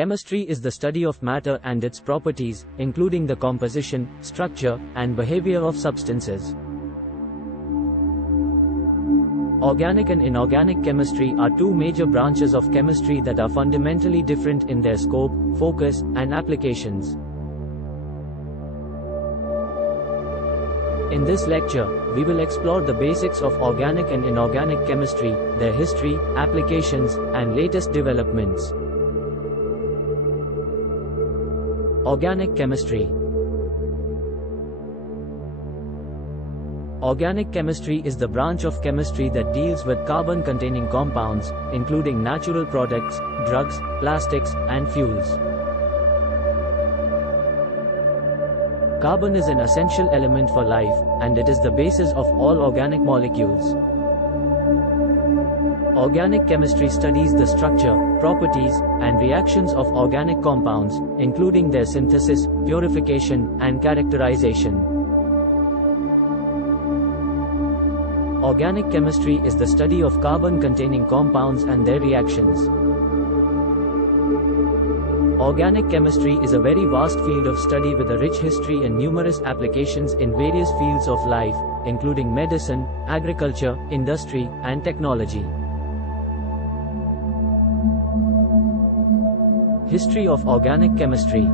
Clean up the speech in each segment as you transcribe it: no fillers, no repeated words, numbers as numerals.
Chemistry is the study of matter and its properties, including the composition, structure, and behavior of substances. Organic and inorganic chemistry are two major branches of chemistry that are fundamentally different in their scope, focus, and applications. In this lecture, we will explore the basics of organic and inorganic chemistry, their history, applications, and latest developments. Organic chemistry. Organic chemistry is the branch of chemistry that deals with carbon-containing compounds, including natural products, drugs, plastics, and fuels. Carbon is an essential element for life, and it is the basis of all organic molecules. Organic chemistry studies the structure, properties, and reactions of organic compounds, including their synthesis, purification, and characterization. Organic chemistry is the study of carbon-containing compounds and their reactions. Organic chemistry is a very vast field of study with a rich history and numerous applications in various fields of life, including medicine, agriculture, industry, and technology. History of organic chemistry.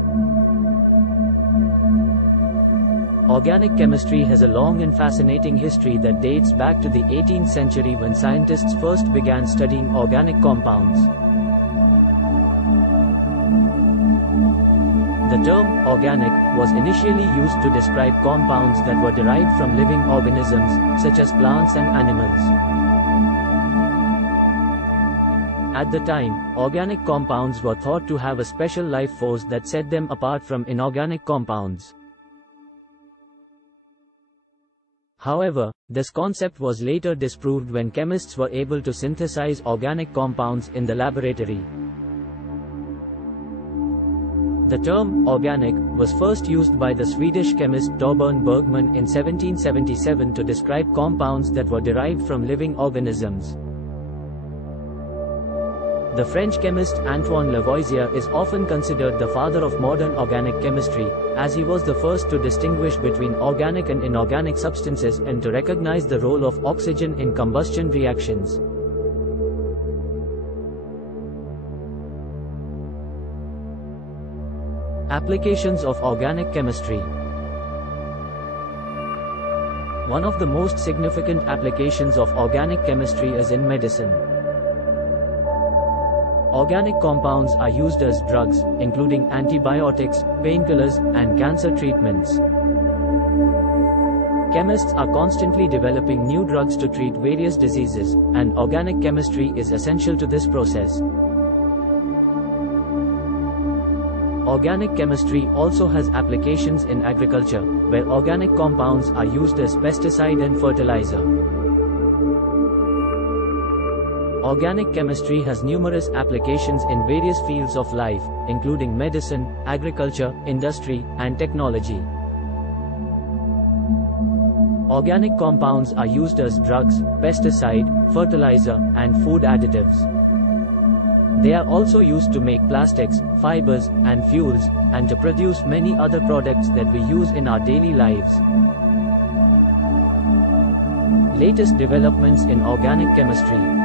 Organic chemistry has a long and fascinating history that dates back to the 18th century when scientists first began studying organic compounds. The term organic was initially used to describe compounds that were derived from living organisms, such as plants and animals. At the time, organic compounds were thought to have a special life force that set them apart from inorganic compounds. However, this concept was later disproved when chemists were able to synthesize organic compounds in the laboratory. The term organic was first used by the Swedish chemist Torbjörn Bergman in 1777 to describe compounds that were derived from living organisms. The French chemist Antoine Lavoisier is often considered the father of modern organic chemistry, as he was the first to distinguish between organic and inorganic substances and to recognize the role of oxygen in combustion reactions. Applications of organic chemistry. One of the most significant applications of organic chemistry is in medicine. Organic compounds are used as drugs, including antibiotics, painkillers, and cancer treatments. Chemists are constantly developing new drugs to treat various diseases, and organic chemistry is essential to this process. Organic chemistry also has applications in agriculture, where organic compounds are used as pesticide and fertilizer. Organic chemistry has numerous applications in various fields of life, including medicine, agriculture, industry, and technology. Organic compounds are used as drugs, pesticide, fertilizer, and food additives. They are also used to make plastics, fibers, and fuels, and to produce many other products that we use in our daily lives. Latest developments in organic chemistry.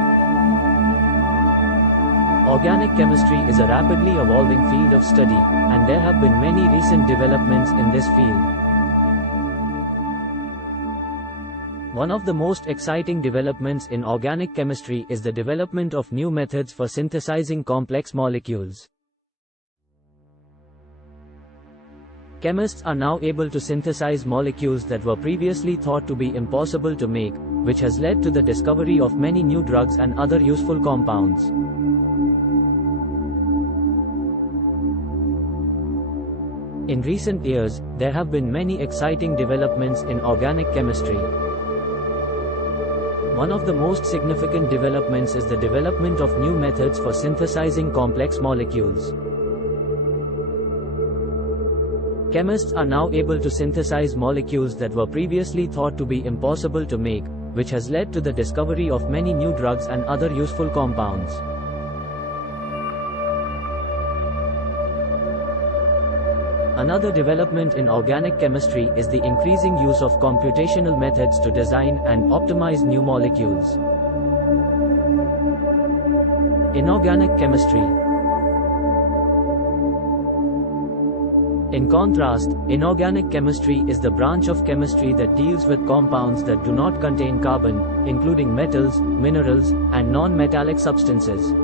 Organic chemistry is a rapidly evolving field of study, and there have been many recent developments in this field. One of the most exciting developments in organic chemistry is the development of new methods for synthesizing complex molecules. Chemists are now able to synthesize molecules that were previously thought to be impossible to make, which has led to the discovery of many new drugs and other useful compounds. In recent years, there have been many exciting developments in organic chemistry. One of the most significant developments is the development of new methods for synthesizing complex molecules. Chemists are now able to synthesize molecules that were previously thought to be impossible to make, which has led to the discovery of many new drugs and other useful compounds. Another development in organic chemistry is the increasing use of computational methods to design and optimize new molecules. Inorganic chemistry. In contrast, inorganic chemistry is the branch of chemistry that deals with compounds that do not contain carbon, including metals, minerals, and non-metallic substances.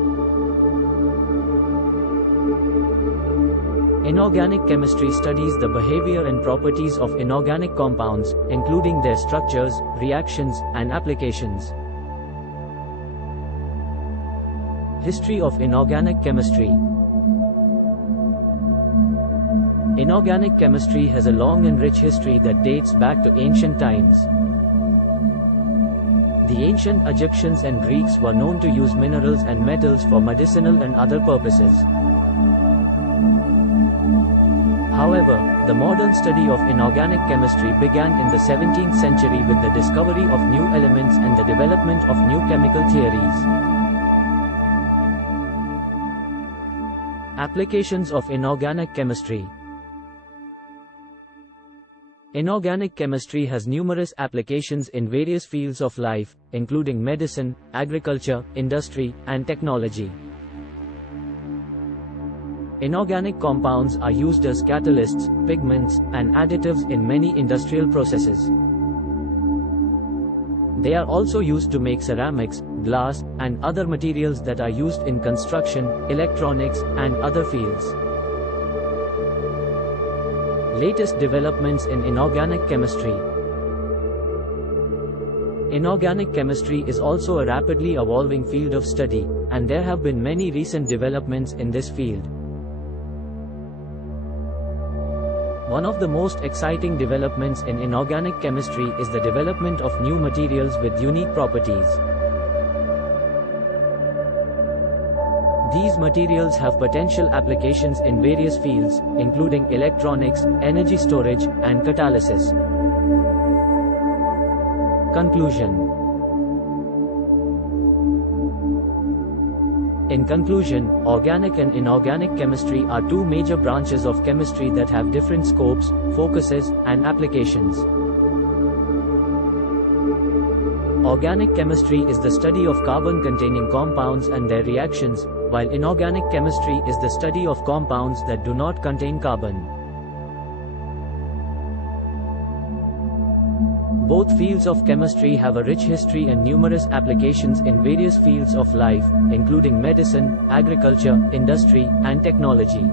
Inorganic chemistry studies the behavior and properties of inorganic compounds, including their structures, reactions, and applications. History of inorganic chemistry. Inorganic chemistry has a long and rich history that dates back to ancient times. The ancient Egyptians and Greeks were known to use minerals and metals for medicinal and other purposes. However, the modern study of inorganic chemistry began in the 17th century with the discovery of new elements and the development of new chemical theories. Applications of inorganic chemistry. Inorganic chemistry has numerous applications in various fields of life, including medicine, agriculture, industry, and technology. Inorganic compounds are used as catalysts, pigments, and additives in many industrial processes. They are also used to make ceramics, glass, and other materials that are used in construction, electronics, and other fields. Latest developments in inorganic chemistry. Inorganic chemistry is also a rapidly evolving field of study, and there have been many recent developments in this field. One of the most exciting developments in inorganic chemistry is the development of new materials with unique properties. These materials have potential applications in various fields, including electronics, energy storage, and catalysis. Conclusion. In conclusion, organic and inorganic chemistry are two major branches of chemistry that have different scopes, focuses, and applications. Organic chemistry is the study of carbon-containing compounds and their reactions, while inorganic chemistry is the study of compounds that do not contain carbon. Both fields of chemistry have a rich history and numerous applications in various fields of life, including medicine, agriculture, industry, and technology.